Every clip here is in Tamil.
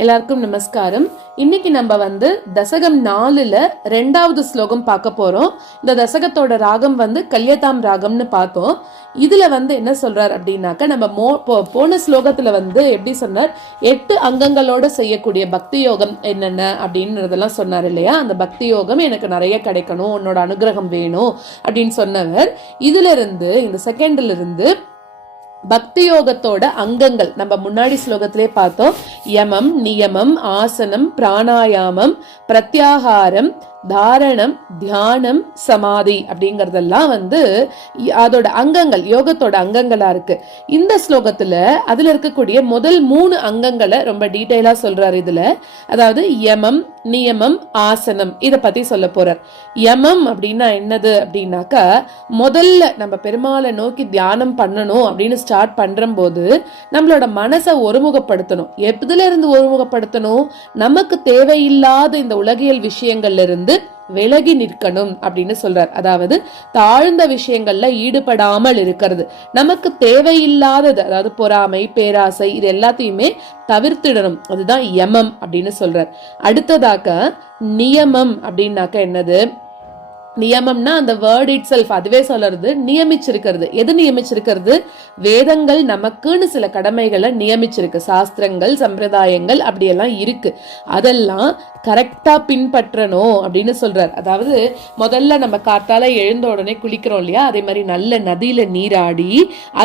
எல்லாருக்கும் நமஸ்காரம். இன்னைக்கு நம்ம தசகம் 4ல 2வது ஸ்லோகம் பார்க்க போறோம். இந்த தசகத்தோட ராகம் கல்யதாம் ராகம்னு பார்த்தோம். இதுல என்ன சொல்றார் அப்படின்னாக்க, நம்ம போன ஸ்லோகத்துல எப்படி சொன்னார், 8 அங்கங்களோட செய்யக்கூடிய பக்தி யோகம் என்னென்ன அப்படின்றதெல்லாம் சொன்னார் இல்லையா. அந்த பக்தி யோகம் எனக்கு நிறைய கிடைக்கணும், உன்னோட அனுகிரகம் வேணும் அப்படின்னு சொன்னவர். இதுல இருந்து இந்த செகண்ட்ல இருந்து பக்தி யோகத்தோட அங்கங்கள் நம்ம முன்னாடி ஸ்லோகத்திலே பார்த்தோம். யமம், நியமம், ஆசனம், பிராணாயாமம், பிரத்யாகாரம், தாரணம், தியானம், சமாதி அப்படிங்கறதெல்லாம் அதோட அங்கங்கள், யோகத்தோட அங்கங்களா இருக்கு. இந்த ஸ்லோகத்துல அதுல இருக்கக்கூடிய முதல் 3 அங்கங்களை ரொம்ப டீடைலா சொல்றாரு. இதுல அதாவது யமம், நியமம், ஆசனம் இத பத்தி சொல்ல போறார். யமம் அப்படின்னா என்னது அப்படின்னாக்கா, முதல்ல நம்ம பெருமாளை நோக்கி தியானம் பண்ணணும் அப்படின்னு ஸ்டார்ட் பண்ற போது நம்மளோட மனசை ஒருமுகப்படுத்தணும். எதுல இருந்து ஒருமுகப்படுத்தணும்? நமக்கு தேவையில்லாத இந்த உலகியல் விஷயங்கள்ல இருந்து விலகி நிற்கணும் அப்படின்னு சொல்றார். அதாவது தாழ்ந்த விஷயங்கள்ல ஈடுபடாமல் இருக்கிறது, நமக்கு தேவையில்லாதது, அதாவது பொறாமை, பேராசை, இது எல்லாத்தையுமே தவிர்த்திடணும். அதுதான் யமம் அப்படின்னு சொல்றார். அடுத்ததாக நியமம் அப்படின்னாக்க என்னது? நியமம்னா அந்த வேர்ட் இட் செல்ஃப் அதுவே சொல்றது நியமிச்சிருக்கிறது. எது நியமிச்சிருக்கிறது? வேதங்கள் நமக்குன்னு சில கடமைகளை நியமிச்சிருக்கு. சாஸ்திரங்கள், சம்பிரதாயங்கள் அப்படியெல்லாம் இருக்கு. அதெல்லாம் கரெக்டா பின்பற்றணும் அப்படின்னு சொல்றார். அதாவது முதல்ல நம்ம காத்தால எழுந்த உடனே குளிக்கிறோம் இல்லையா, அதே மாதிரி நல்ல நதியில நீராடி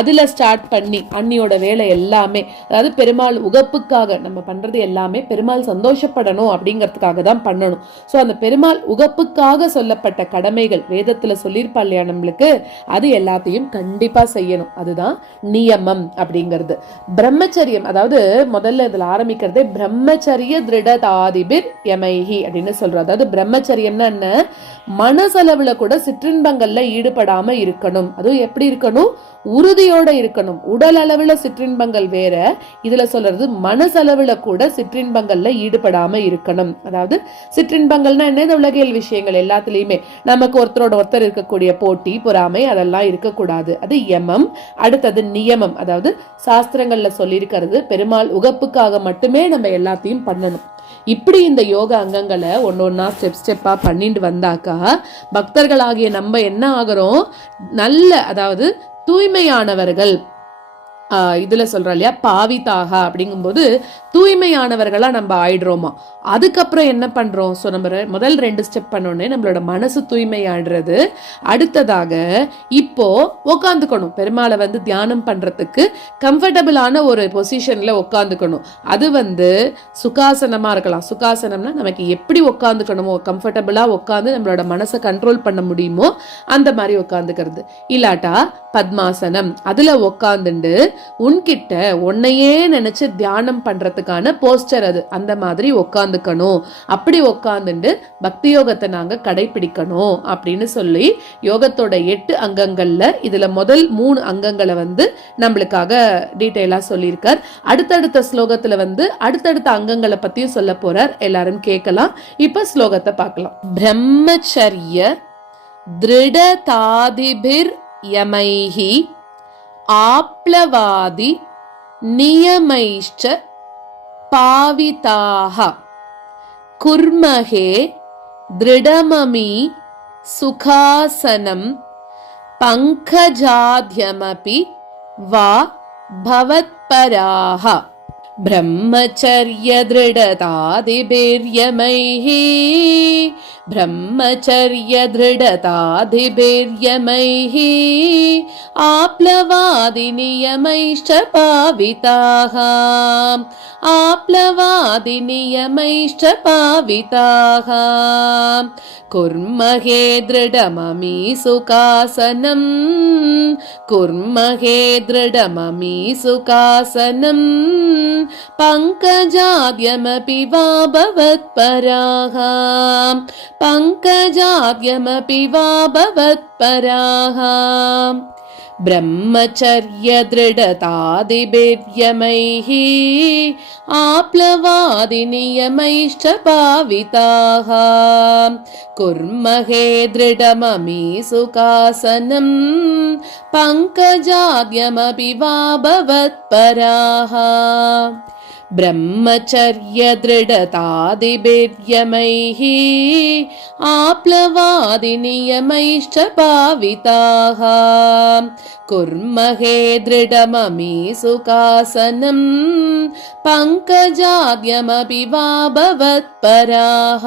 அதுல ஸ்டார்ட் பண்ணி அன்னியோட வேலை எல்லாமே, அதாவது பெருமாள் உகப்புக்காக நம்ம பண்றது எல்லாமே பெருமாள் சந்தோஷப்படணும் அப்படிங்கறதுக்காக தான் பண்ணணும். சோ அந்த பெருமாள் உகப்புக்காக சொல்லப்பட்ட கடமைகள் வேதத்துல சொல்லியிருப்பா இல்லையா நம்மளுக்கு, அது எல்லாத்தையும் கண்டிப்பா செய்யணும். அதுதான் நியமம் அப்படிங்கிறது. பிரம்மச்சரியம், அதாவது முதல்ல இதுல ஆரம்பிக்கிறதே பிரம்மச்சரிய திருடதாதிபிர் யமைஹி அப்படின்னு சொல்றோம். அதாவது பிரம்மச்சரியம்னா என்ன? மனசளவுல கூட சிற்றின்பங்கள்ல ஈடுபடாம இருக்கணும். அதுவும் எப்படி இருக்கணும்? உறுதியோட இருக்கணும். உடல் அளவுல சிற்றின்பங்கள் வேற, இதுல சொல்றது மனசளவுல கூட சிற்றின்பங்கள்ல ஈடுபடாம இருக்கணும். அதாவது சிற்றின்பங்கள்னா என்ன? இந்த உலகியல் விஷயங்கள் எல்லாத்துலயுமே நமக்கு ஒருத்தரோட ஒருத்தர் இருக்கக்கூடிய போட்டி, பொறாமை அதெல்லாம் இருக்கக்கூடாது. அது யமம். அடுத்தது நியமம், அதாவது சாஸ்திரங்கள்ல சொல்லியிருக்கிறது பெருமாள் உகப்புக்காக மட்டுமே நம்ம எல்லாத்தையும் பண்ணணும். இப்படி இந்த யோக அங்கங்களை ஒன்னொன்னா ஸ்டெப்பா பண்ணிட்டு வந்தாக்கா பக்தர்களாகிய நம்ம என்ன ஆகிறோம்? நல்ல, அதாவது தூய்மையானவர்கள். இதுல சொல்ற இல்லையா பாவிதாக அப்படிங்கும்போது தூய்மையானவர்களா நம்ம ஆயிடுறோமா. அதுக்கப்புறம் என்ன பண்றோம்? சோ நம்ம முதல் 2 ஸ்டெப் பண்ணோன்னே நம்மளோட மனசு தூய்மையாடுறது. அடுத்ததாக இப்போ உக்காந்துக்கணும். பெருமாளை தியானம் பண்றதுக்கு கம்ஃபர்டபுளான ஒரு பொசிஷன்ல உக்காந்துக்கணும். அது சுகாசனமா இருக்கலாம். சுகாசனம்னா நமக்கு எப்படி உக்காந்துக்கணுமோ, கம்ஃபர்டபுளா உட்காந்து நம்மளோட மனசை கண்ட்ரோல் பண்ண முடியுமோ அந்த மாதிரி உட்காந்துக்கிறது. இல்லாட்டா பத்மாசனம், அதுல உக்காந்துண்டு உன்கிட்ட உன்னையே நினைச்சு தியானம் பண்றதுக்கான போஸ்டர் அது, அந்த மாதிரி உட்காந்துக்கணும். அப்படி உட்காந்துட்டு பக்தி யோகத்தை நாங்க கடைபிடிக்கணும் அப்படின்னு சொல்லி யோகத்தோட 8 அங்கங்கள்ல இதுல முதல் 3 அங்கங்களை நம்மளுக்காக டீடைலா சொல்லியிருக்கார். அடுத்தடுத்த ஸ்லோகத்துல அடுத்தடுத்த அங்கங்களை பத்தியும் சொல்ல போறார். எல்லாரும் கேட்கலாம். இப்ப ஸ்லோகத்தை பார்க்கலாம். பிரம்மச்சரிய திருடதாதிபிர் யமைஹி ஆப்ளவாதி நியமைஷ்ச பாவிதாஹ குர்மஹே திருடமமி சுகாசனம் பங்கஜாத்யமபி வா பவத்பராஹ. பிரம்மச்சரிய திருடதாதிபிர்யமைஹி பிரம்மச்சரிய திருடதாதிபிர்யமைஹி ஆப்ளவாதி நியமைஷ்ச பாவிதாஹ ஆப்ளவாதி நியமைஷ்ச பாவிதாஹ குர்மஹே திருடமமி சுகாசனம் குர்மஹே திருடமமி சுகாசனம் பங்கஜாத்யமபி வா பவத்பராஹ பங்கஜாத்யமபி வா பவத்பராஹ. பிரம்மச்சரிய திருடதாதிபிர்யமைஹி ஆப்ளவாதி நியமைஷ்ச பாவிதாஹ குர்மஹே திருடமமி சுகாசனம் பங்கஜாத்யமபி வா பவத்பராஹ. ब्रह्मचर्यदृढतादिभिर्यमैः आप्लवादिनियमैश्च भाविताः कुर्महे दृढममी सुखासनं पङ्कजाद्यमपि वा भवत्पराः।